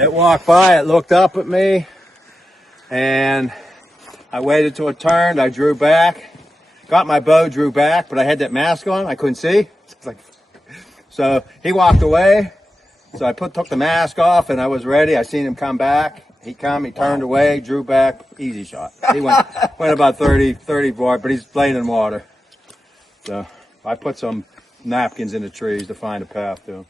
It walked by, it looked up at me, and I waited till it turned, I drew back, got my bow, drew back, but I had that mask on, I couldn't see. So he walked away, so I took the mask off and I was ready. I seen him come back. He turned away, drew back, easy shot. He went about 30 yards, but he's playing in water. So I put some napkins in the trees to find a path to him.